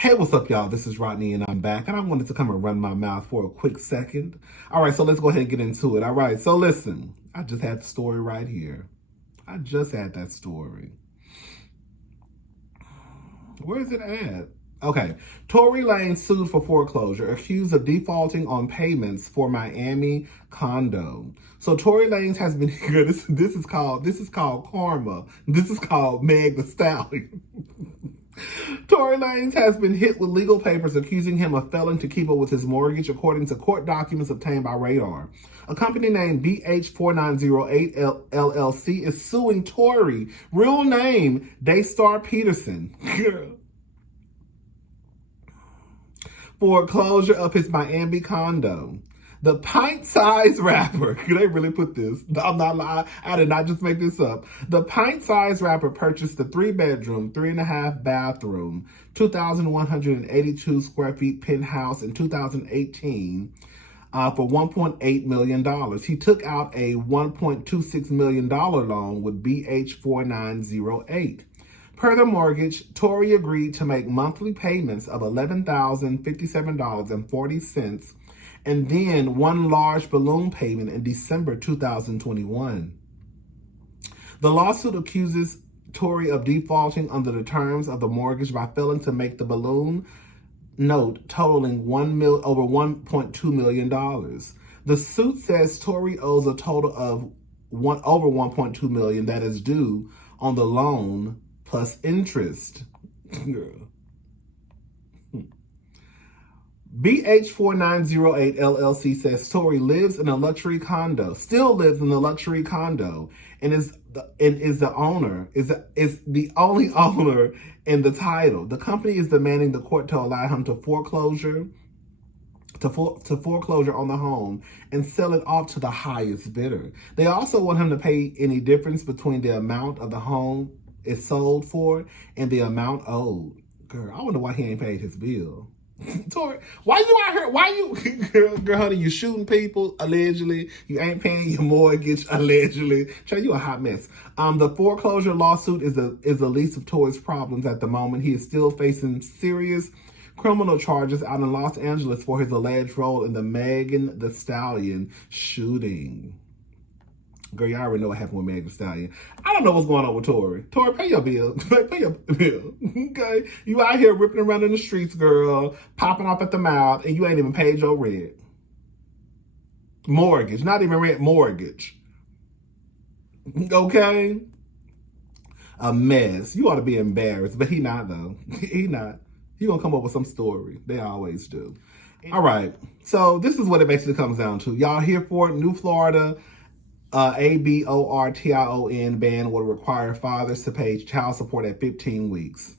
Hey, what's up, y'all? This is Rodney, and I'm back, and I wanted to come and run my mouth for a quick second. All right, so let's go ahead and get into it. All right, so listen, I just had the story right here. I just had that story. Where is it at? Okay, Tory Lanez sued for foreclosure, accused of defaulting on payments for Miami condo. So Tory Lanez has been here. This is called karma. This is called Meg the Stallion. Tory Lanez has been hit with legal papers accusing him of failing to keep up with his mortgage, according to court documents obtained by Radar. A company named BH4908 LLC is suing Tory, real name Daystar Peterson, for closure of his Miami condo. The pint-sized rapper, they really put this, I'm not lying, I did not just make this up. The pint-sized rapper purchased the 3-bedroom, 3.5 bathroom, 2,182 square feet penthouse in 2018 for $1.8 million. He took out a $1.26 million loan with BH4908. Per the mortgage, Tory agreed to make monthly payments of $11,057.40 and then one large balloon payment in December 2021. The lawsuit accuses Tory of defaulting under the terms of the mortgage by failing to make the balloon note totaling over $1.2 million. The suit says Tory owes a total of over $1.2 million that is due on the loan plus interest. BH4908 LLC says Tory lives in a luxury condo, still lives in the luxury condo, and is the only owner in the title. The company is demanding the court to allow him to foreclosure on the home and sell it off to the highest bidder. They also want him to pay any difference between the amount of the home is sold for and the amount owed. Girl, I wonder why he ain't paid his bill. Tory, why you out here? Why you, girl, honey, you shooting people, allegedly. You ain't paying your mortgage, allegedly. Child, you a hot mess. The foreclosure lawsuit is the least of Tory's problems at the moment. He is still facing serious criminal charges out in Los Angeles for his alleged role in the Megan Thee Stallion shooting. Girl, y'all already know what happened with Megan Thee Stallion. I don't know what's going on with Tory. Tory, pay your bill. Pay your bill. Okay? You out here ripping around in the streets, girl, popping off at the mouth, and you ain't even paid your rent. Mortgage. Not even rent, mortgage. Okay? A mess. You ought to be embarrassed, but he not, though. He not. He gonna come up with some story. They always do. All right. So this is what it basically comes down to. Y'all here for it? New Florida abortion ban will require fathers to pay child support at 15 weeks.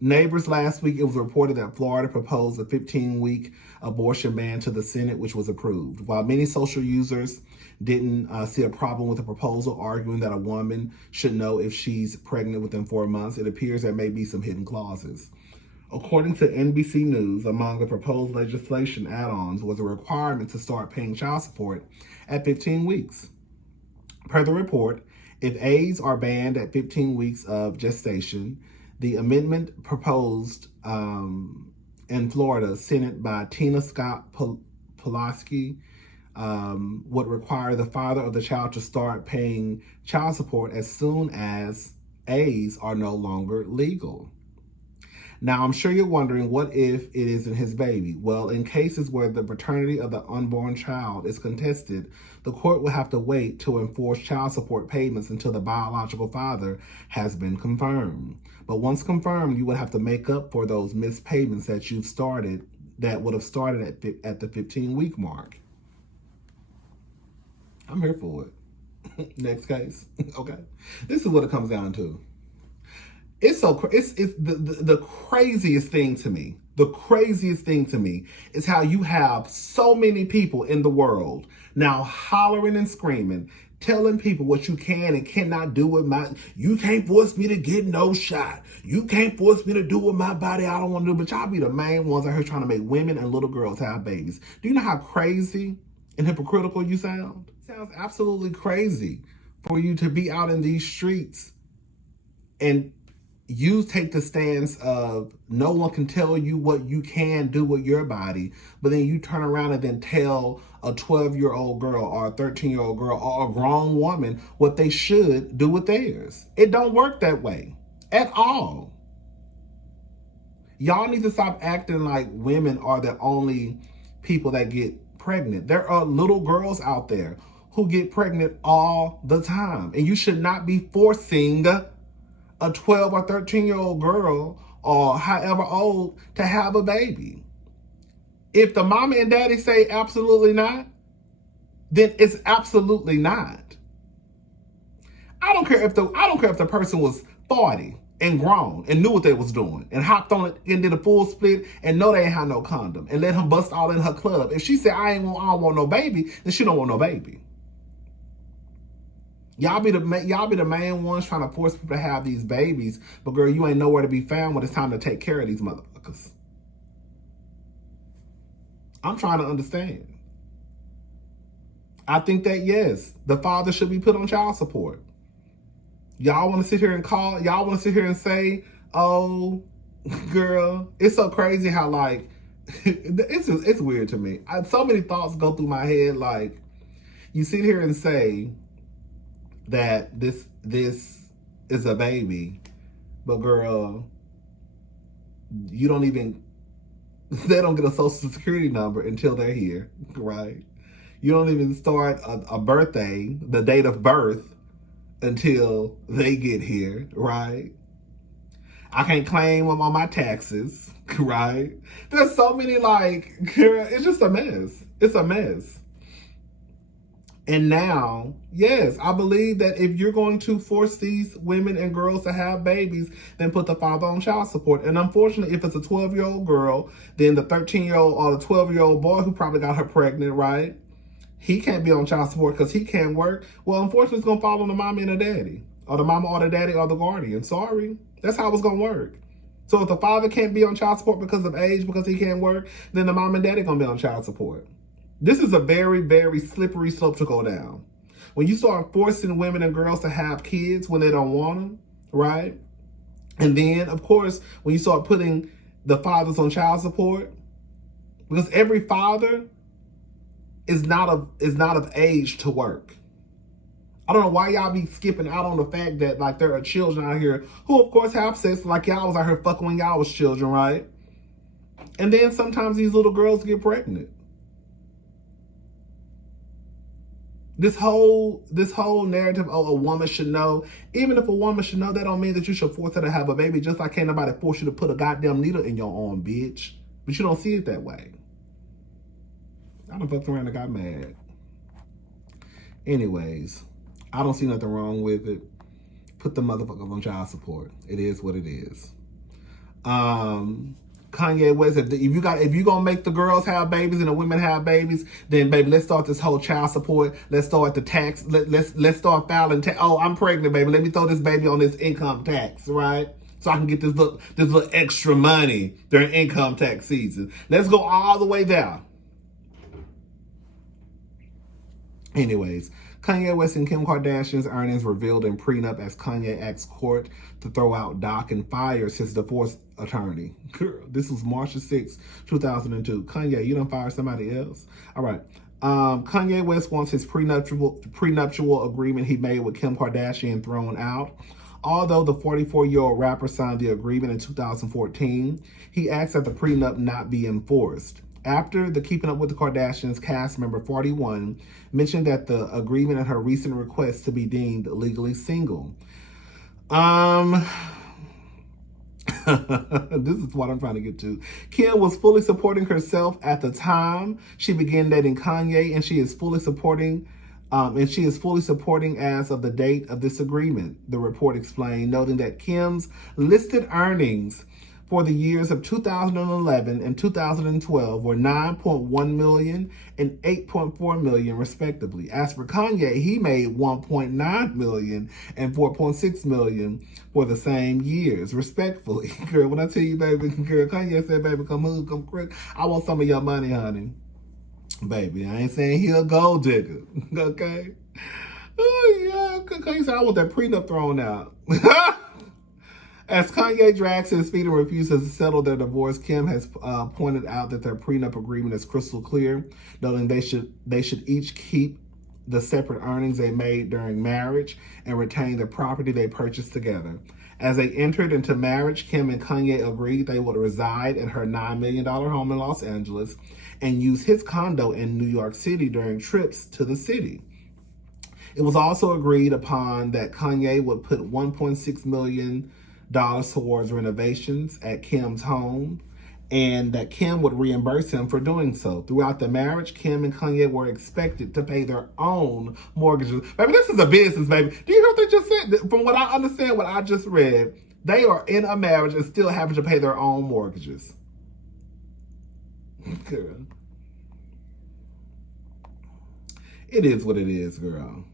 Neighbors last week, it was reported that Florida proposed a 15-week abortion ban to the Senate, which was approved. While many social users didn't see a problem with the proposal, arguing that a woman should know if she's pregnant within 4 months, it appears there may be some hidden clauses. According to NBC News, among the proposed legislation add-ons was a requirement to start paying child support at 15 weeks. Per the report, if aides are banned at 15 weeks of gestation, the amendment proposed in Florida, Senate by Tina Scott Pulaski, would require the father of the child to start paying child support as soon as aides are no longer legal. Now, I'm sure you're wondering, what if it isn't his baby? Well, in cases where the paternity of the unborn child is contested, the court will have to wait to enforce child support payments until the biological father has been confirmed. But once confirmed, you would have to make up for those missed payments that would have started at the 15-week mark. I'm here for it. Next case. Okay. This is what it comes down to. It's the craziest thing to me. The craziest thing to me is how you have so many people in the world now hollering and screaming, telling people what you can and cannot do with you can't force me to get no shot. You can't force me to do with my body I don't want to do. But y'all be the main ones out here trying to make women and little girls have babies. Do you know how crazy and hypocritical you sound? It sounds absolutely crazy for you to be out in these streets and you take the stance of no one can tell you what you can do with your body, but then you turn around and then tell a 12-year-old girl or a 13-year-old girl or a grown woman what they should do with theirs. It don't work that way at all. Y'all need to stop acting like women are the only people that get pregnant. There are little girls out there who get pregnant all the time, and you should not be forcing a 12 or 13-year-old girl or however old to have a baby. If the mama and daddy say absolutely not, then it's absolutely not. I don't care if the person was 40 and grown and knew what they was doing and hopped on it and did a full split and know they ain't had no condom and let him bust all in her club. If she said I don't want no baby, then she don't want no baby. Y'all be the main ones trying to force people to have these babies, but girl, you ain't nowhere to be found when it's time to take care of these motherfuckers. I'm trying to understand. I think that yes, the father should be put on child support. Y'all want to sit here and say, oh, girl, it's so crazy how like, it's weird to me. So many thoughts go through my head. Like, you sit here and say that this is a baby, but girl, they don't get a social security number until they're here, right? You don't even start a birthday, the date of birth, until they get here, right? I can't claim them on my taxes, right? There's so many, like, girl, it's just a mess. It's a mess. And now, yes, I believe that if you're going to force these women and girls to have babies, then put the father on child support. And unfortunately, if it's a 12-year-old girl, then the 13-year-old or the 12-year-old boy who probably got her pregnant, right? He can't be on child support because he can't work. Well, unfortunately, it's going to fall on the mommy and the daddy, or the mama or the daddy or the guardian. Sorry. That's how it's going to work. So if the father can't be on child support because of age, because he can't work, then the mom and daddy going to be on child support. This is a very, very slippery slope to go down. When you start forcing women and girls to have kids when they don't want them, right? And then, of course, when you start putting the fathers on child support, because every father is not of age to work. I don't know why y'all be skipping out on the fact that like there are children out here who, of course, have sex like y'all was out here fucking when y'all was children, right? And then sometimes these little girls get pregnant. This whole narrative, oh, a woman should know. Even if a woman should know, that don't mean that you should force her to have a baby, just like can't nobody force you to put a goddamn needle in your arm, bitch. But you don't see it that way. I done fucked around and got mad. Anyways, I don't see nothing wrong with it. Put the motherfucker on child support. It is what it is. Kanye West, if you gonna make the girls have babies and the women have babies, then baby, let's start this whole child support. Let's start the tax. Let's start filing. Oh, I'm pregnant, baby. Let me throw this baby on this income tax, right? So I can get this little extra money during income tax season. Let's go all the way there. Anyways, Kanye West and Kim Kardashian's earnings revealed in prenup as Kanye asks court to throw out Doc and fires his divorce attorney. Girl, this was March 6, 2002. Kanye, you done fired somebody else? All right. Kanye West wants his prenuptial agreement he made with Kim Kardashian thrown out. Although the 44-year-old rapper signed the agreement in 2014, he asked that the prenup not be enforced. After the Keeping Up with the Kardashians cast member 41 mentioned that the agreement and her recent request to be deemed legally single. This is what I'm trying to get to. Kim was fully supporting herself at the time she began dating Kanye, and she is fully supporting as of the date of this agreement, the report explained, noting that Kim's listed earnings for the years of 2011 and 2012 were $9.1 million and $8.4 million, respectively. As for Kanye, he made $1.9 million and $4.6 million for the same years, respectively. Girl, when I tell you, baby, girl, Kanye said, baby, come hood, come quick. I want some of your money, honey. Baby, I ain't saying he a gold digger, okay? Oh, yeah, Kanye said, I want that prenup thrown out. As Kanye drags his feet and refuses to settle their divorce, Kim has pointed out that their prenup agreement is crystal clear, noting they should each keep the separate earnings they made during marriage and retain the property they purchased together. As they entered into marriage, Kim and Kanye agreed they would reside in her $9 million home in Los Angeles and use his condo in New York City during trips to the city. It was also agreed upon that Kanye would put $1.6 million towards renovations at Kim's home, and that Kim would reimburse him for doing so. Throughout the marriage, Kim and Kanye were expected to pay their own mortgages. Baby, this is a business, baby. Do you hear what they just said? From what I understand, what I just read, they are in a marriage and still having to pay their own mortgages. Girl. It is what it is, girl.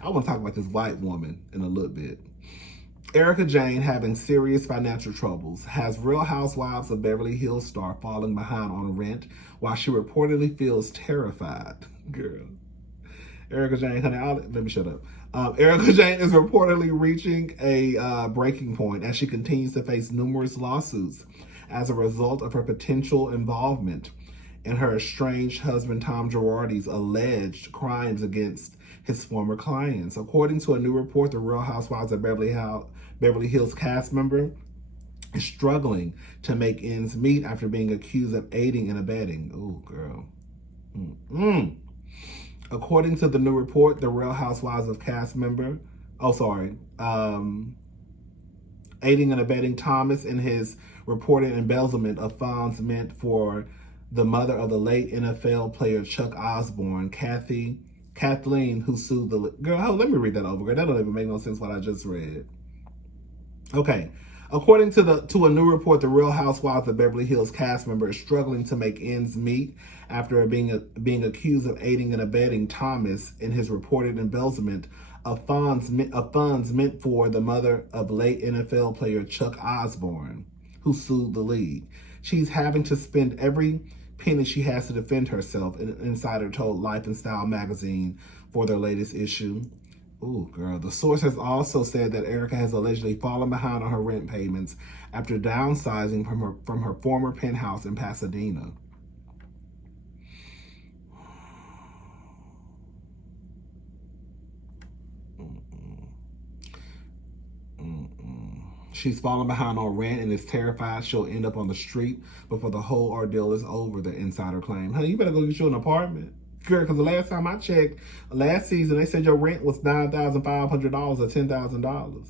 I want to talk about this white woman in a little bit. Erika Jayne having serious financial troubles, has Real Housewives of Beverly Hills star falling behind on rent while she reportedly feels terrified. Girl. Erika Jayne, honey, let me shut up. Erika Jayne is reportedly reaching a breaking point as she continues to face numerous lawsuits as a result of her potential involvement in her estranged husband Tom Girardi's alleged crimes against his former clients. According to a new report, the Real Housewives of Beverly Hills cast member is struggling to make ends meet after being accused of aiding and abetting. Oh, girl. According to the new report, the Real Housewives of cast member, aiding and abetting Thomas in his reported embezzlement of funds meant for the mother of the late NFL player Chuck Osborne, Kathleen, who sued the... Girl, let me read that over, girl. That don't even make no sense what I just read. Okay. According to a new report, the Real Housewives of Beverly Hills cast member is struggling to make ends meet after being accused of aiding and abetting Thomas in his reported embezzlement of funds meant for the mother of late NFL player Chuck Osborne, who sued the league. She's having to spend every penny she has to defend herself, an insider told Life and Style magazine for their latest issue. Ooh, girl. The source has also said that Erika has allegedly fallen behind on her rent payments after downsizing from her former penthouse in Pasadena. She's fallen behind on rent and is terrified she'll end up on the street before the whole ordeal is over, the insider claimed. Honey, you better go get you an apartment. Girl, because the last time I checked, last season, they said your rent was $9,500 or $10,000.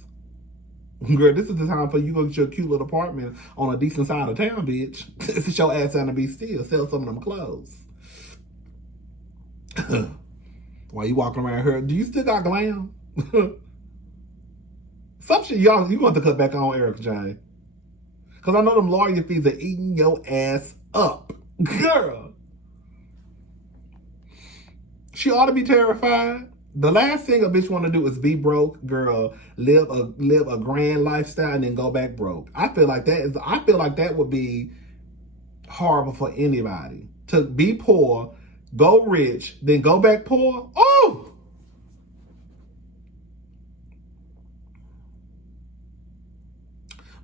Girl, this is the time for you to go get your cute little apartment on a decent side of town, bitch. Sit your ass down and be still. Sell some of them clothes. While you walking around here, do you still got glam? Some shit, y'all, you going to cut back on Erika Jayne. Because I know them lawyer fees are eating your ass up. Girl. She ought to be terrified. The last thing a bitch want to do is be broke, girl. Live a grand lifestyle and then go back broke. I feel like that would be horrible for anybody. To be poor, go rich, then go back poor. Oh!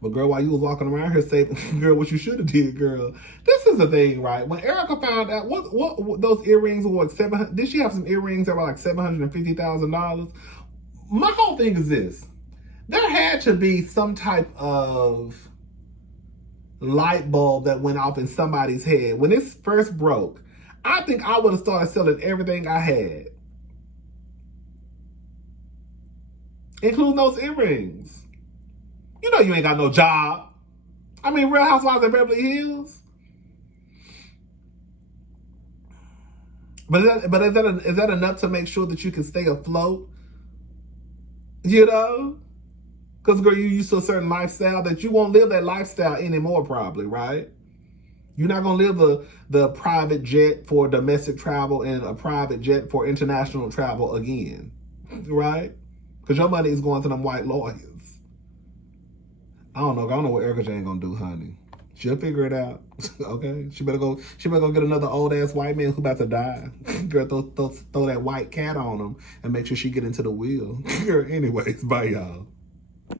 But girl, while you was walking around here saying, girl, what you should have did, girl. This is the thing, right? When Erika found out what those earrings were, did she have some earrings that were like $750,000? My whole thing is this. There had to be some type of light bulb that went off in somebody's head. When this first broke, I think I would have started selling everything I had, including those earrings. You know you ain't got no job. I mean, Real Housewives of Beverly Hills. But is that enough to make sure that you can stay afloat? You know? Because, girl, you're used to a certain lifestyle that you won't live that lifestyle anymore, probably, right? You're not going to live the private jet for domestic travel and a private jet for international travel again, right? Because your money is going to them white lawyers. I don't know what Erika Jayne gonna do, honey. She'll figure it out. Okay, she better go. She better go get another old ass white man who about to die. Girl, throw that white cat on him and make sure she get into the wheel. Anyways, bye y'all.